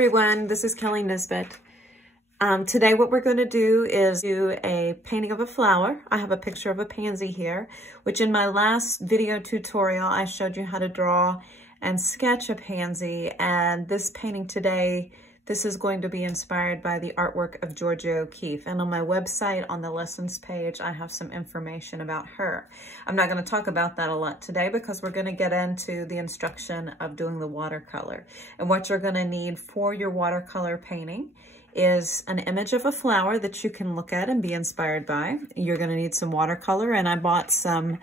everyone, this is Harper-Nisbet. Today what we're going to do is do a painting of a flower. I have a picture of a pansy here, which in my last video tutorial I showed you how to draw and sketch a pansy, and this painting today, this is going to be inspired by the artwork of Georgia O'Keeffe, and on my website on the lessons page I have some information about her. I'm not going to talk about that a lot today because we're going to get into the instruction of doing the watercolor. And what you're going to need for your watercolor painting is an image of a flower that you can look at and be inspired by. You're going to need some watercolor, and I bought some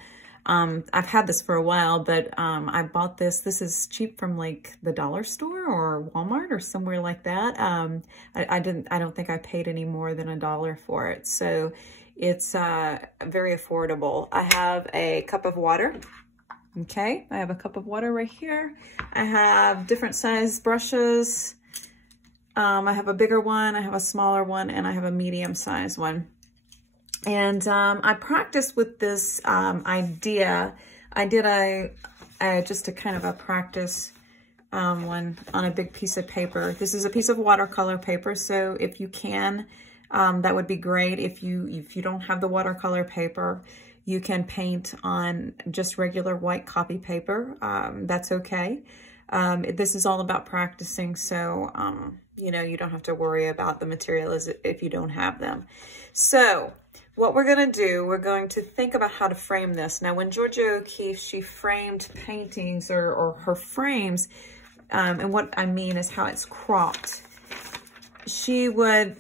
I've had this for a while, but I bought this. This is cheap from like the dollar store or Walmart or somewhere like that. I don't think I paid any more than $1 for it. So it's very affordable. I have a cup of water. Okay, I have a cup of water right here. I have different size brushes. I have a bigger one, I have a smaller one, and I have a medium size one. And I practiced with this idea. I did just a kind of a practice one on a big piece of paper. This is a piece of watercolor paper, so if you can, that would be great. If you don't have the watercolor paper, you can paint on just regular white copy paper. That's okay. This is all about practicing, so you know, you don't have to worry about the materials if you don't have them. So what we're going to do, we're going to think about how to frame this. Now, when Georgia O'Keeffe, she framed paintings or her frames, and what I mean is how it's cropped. She would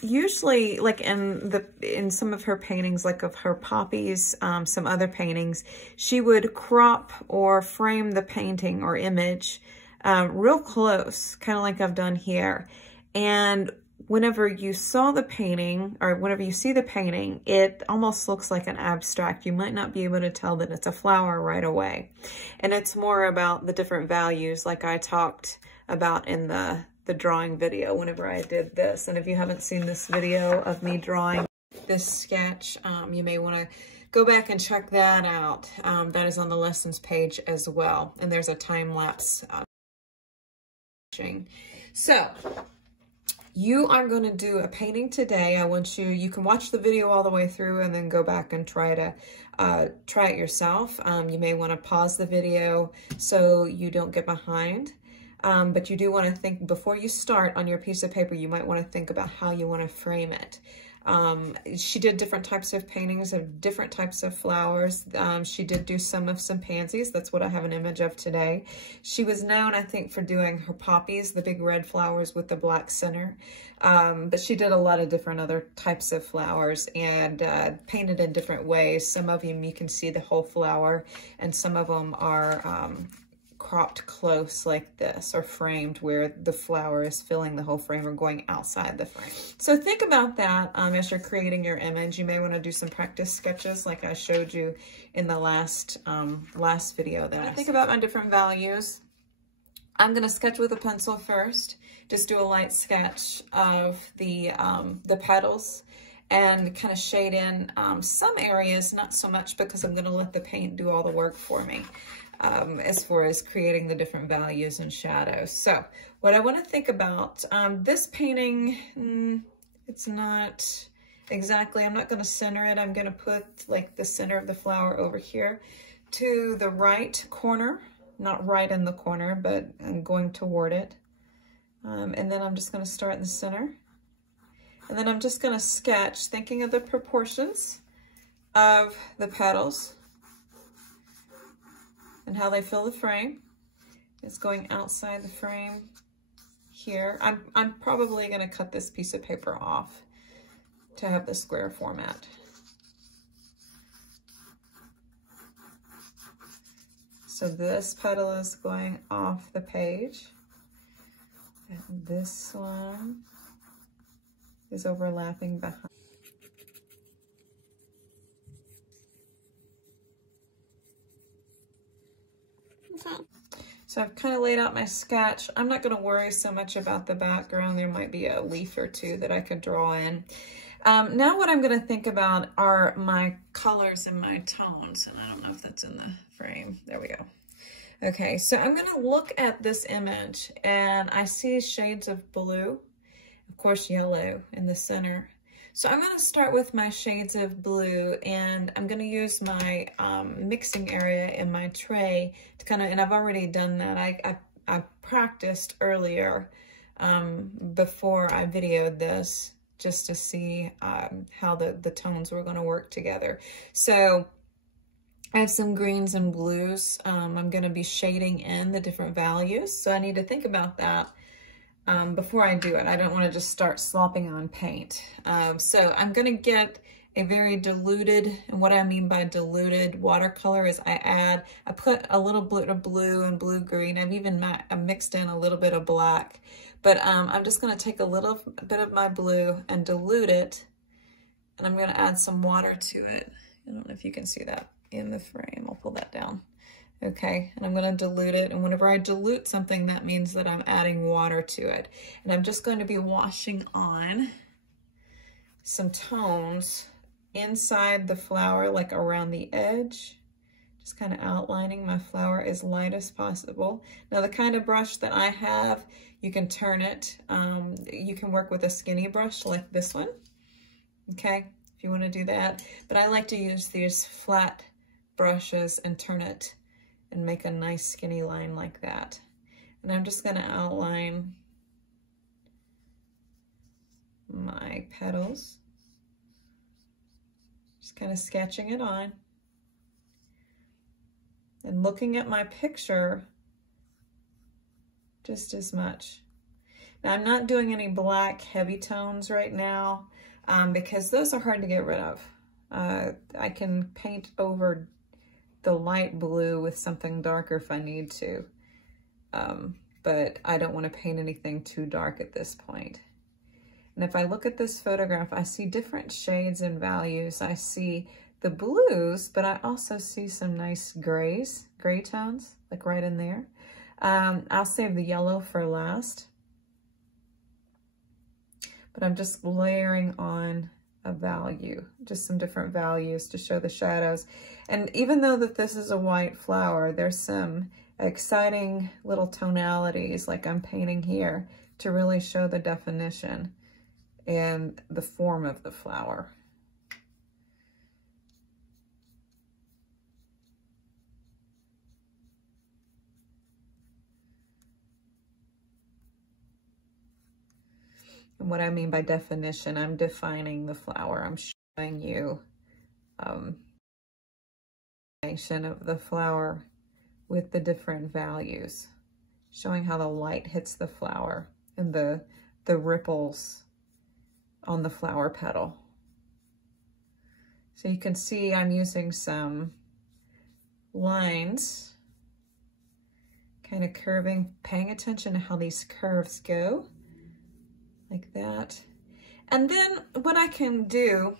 usually, like in some of her paintings, like of her poppies, some other paintings, she would crop or frame the painting or image real close, kind of like I've done here. And whenever you saw the painting, or whenever you see the painting, it almost looks like an abstract. You might not be able to tell that it's a flower right away. And it's more about the different values, like I talked about in the drawing video whenever I did this. And if you haven't seen this video of me drawing this sketch, you may want to go back and check that out. That is on the lessons page as well. And there's a time-lapse. So you are going to do a painting today. I want you can watch the video all the way through and then go back and try it yourself. You may want to pause the video so you don't get behind. But you do want to think, before you start on your piece of paper, you might want to think about how you want to frame it. She did different types of paintings of different types of flowers. She did do some pansies. That's what I have an image of today. She was known, I think, for doing her poppies, the big red flowers with the black center. But she did a lot of different other types of flowers and painted in different ways. Some of them you can see the whole flower, and some of them are cropped close like this, or framed where the flower is filling the whole frame or going outside the frame. So think about that as you're creating your image. You may want to do some practice sketches like I showed you in the last video. Then I think about my different values. I'm going to sketch with a pencil first. Just do a light sketch of the petals and kind of shade in some areas, not so much because I'm going to let the paint do all the work for me. As far as creating the different values and shadows. So what I want to think about, this painting, it's not exactly, I'm not going to center it. I'm going to put like the center of the flower over here to the right corner, not right in the corner, but I'm going toward it. And then I'm just going to start in the center. And then I'm just going to sketch, thinking of the proportions of the petals and how they fill the frame. It's going outside the frame here. I'm probably going to cut this piece of paper off to have the square format. So this petal is going off the page, and this one is overlapping behind. So I've kind of laid out my sketch. I'm not going to worry so much about the background. There might be a leaf or two that I could draw in. Now what I'm going to think about are my colors and my tones. And I don't know if that's in the frame. There we go. Okay, so I'm gonna look at this image and I see shades of blue, of course yellow in the center. So I'm gonna start with my shades of blue, and I'm gonna use my mixing area in my tray to kind of, and I've already done that. I practiced earlier before I videoed this just to see how the tones were gonna work together. So I have some greens and blues. I'm going to be shading in the different values, so I need to think about that before I do it. I don't want to just start slopping on paint. So I'm going to get a very diluted, and what I mean by diluted watercolor is I put a little bit of blue and blue-green. I've even mixed in a little bit of black, but I'm just going to take a little bit of my blue and dilute it, and I'm going to add some water to it. I don't know if you can see that in the frame. I'll pull that down. Okay, and I'm going to dilute it, and whenever I dilute something, that means that I'm adding water to it. And I'm just going to be washing on some tones inside the flower, like around the edge, just kind of outlining my flower as light as possible. Now the kind of brush that I have, you can turn it. You can work with a skinny brush like this one, okay, if you want to do that. But I like to use these flat brushes and turn it and make a nice skinny line like that. And I'm just going to outline my petals, just kind of sketching it on and looking at my picture just as much. Now I'm not doing any black heavy tones right now because those are hard to get rid of. I can paint over the light blue with something darker if I need to, but I don't want to paint anything too dark at this point. And if I look at this photograph, I see different shades and values. I see the blues, but I also see some nice gray tones, like right in there. I'll save the yellow for last, but I'm just layering on a value, just some different values to show the shadows. And even though that this is a white flower, there's some exciting little tonalities like I'm painting here to really show the definition and the form of the flower. And what I mean by definition, I'm defining the flower. I'm showing you definition of the flower with the different values, showing how the light hits the flower and the ripples on the flower petal. So you can see I'm using some lines, kind of curving, paying attention to how these curves go. Like that. And then what I can do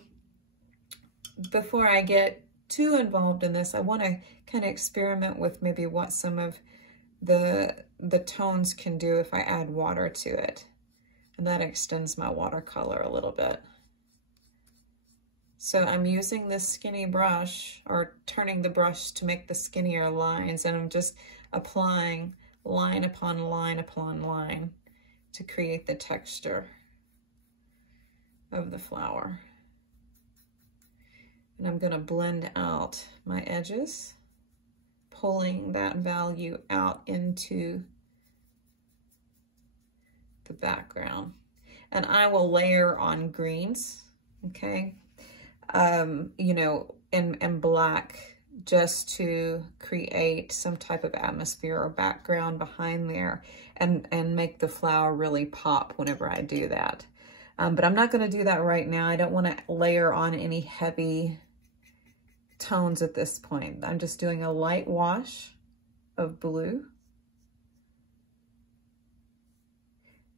before I get too involved in this, I want to kind of experiment with maybe what some of the tones can do if I add water to it. And that extends my watercolor a little bit. So I'm using this skinny brush, or turning the brush to make the skinnier lines, and I'm just applying line upon line upon line to create the texture of the flower. And I'm going to blend out my edges, pulling that value out into the background. And I will layer on greens, okay, you know, and black, just to create some type of atmosphere or background behind there and make the flower really pop whenever I do that. But I'm not going to do that right now. I don't want to layer on any heavy tones at this point. I'm just doing a light wash of blue.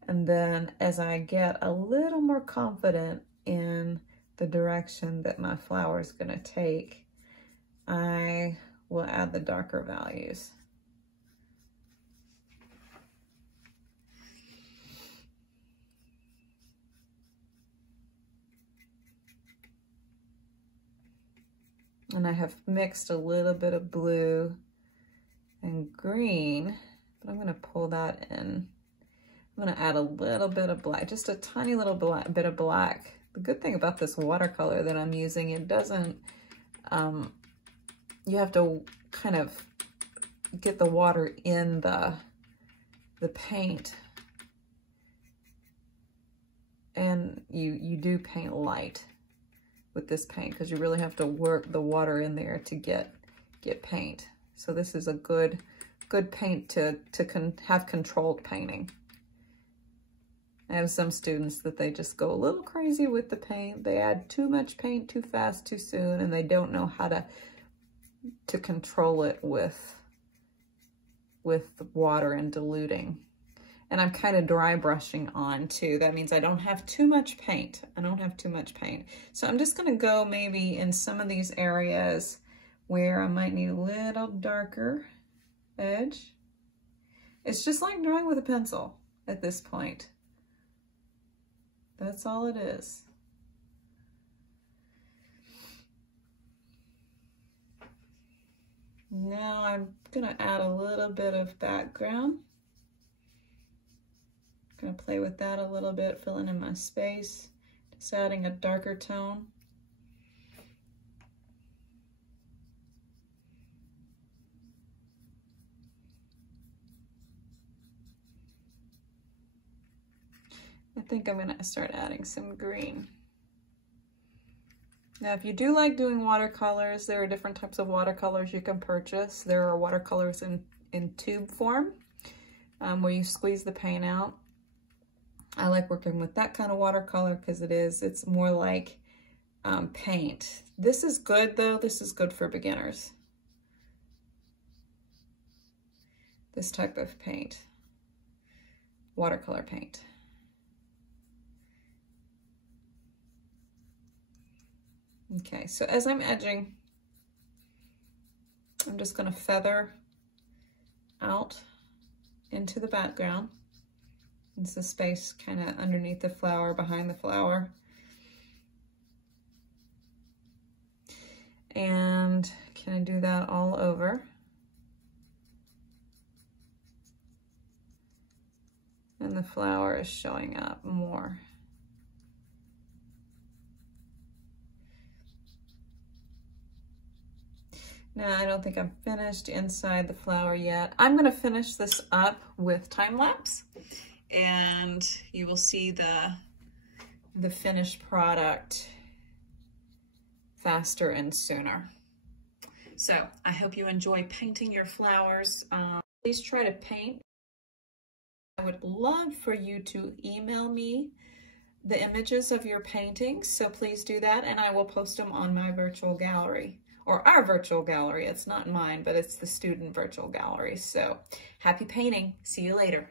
And then as I get a little more confident in the direction that my flower is going to take, I will add the darker values. And I have mixed a little bit of blue and green, but I'm gonna pull that in. I'm gonna add a little bit of black, just a tiny little bit of black. The good thing about this watercolor that I'm using, it doesn't, you have to kind of get the water in the paint. And you do paint light with this paint because you really have to work the water in there to get paint. So this is a good paint to have controlled painting. I have some students that they just go a little crazy with the paint. They add too much paint too fast, too soon, and they don't know how to control it with the water and diluting. And I'm kind of dry brushing on too. That means I don't have too much paint. I don't have too much paint. So I'm just gonna go maybe in some of these areas where I might need a little darker edge. It's just like drawing with a pencil at this point. That's all it is. Now I'm gonna add a little bit of background. Gonna play with that a little bit, filling in my space, just adding a darker tone. I think I'm gonna start adding some green. Now, if you do like doing watercolors, there are different types of watercolors you can purchase. There are watercolors in tube form, where you squeeze the paint out. I like working with that kind of watercolor because it's more like paint. This is good though, this is good for beginners. This type of paint, watercolor paint. Okay, so as I'm edging, I'm just gonna feather out into the background. It's the space kind of underneath the flower, behind the flower. And can I do that all over? And the flower is showing up more. Now, I don't think I'm finished inside the flower yet. I'm gonna finish this up with time lapse, and you will see the finished product faster and sooner. So I hope you enjoy painting your flowers. Please try to paint. I would love for you to email me the images of your paintings, so please do that, and I will post them on my virtual gallery, or our virtual gallery. It's not mine, but it's the student virtual gallery. So happy painting. See you later.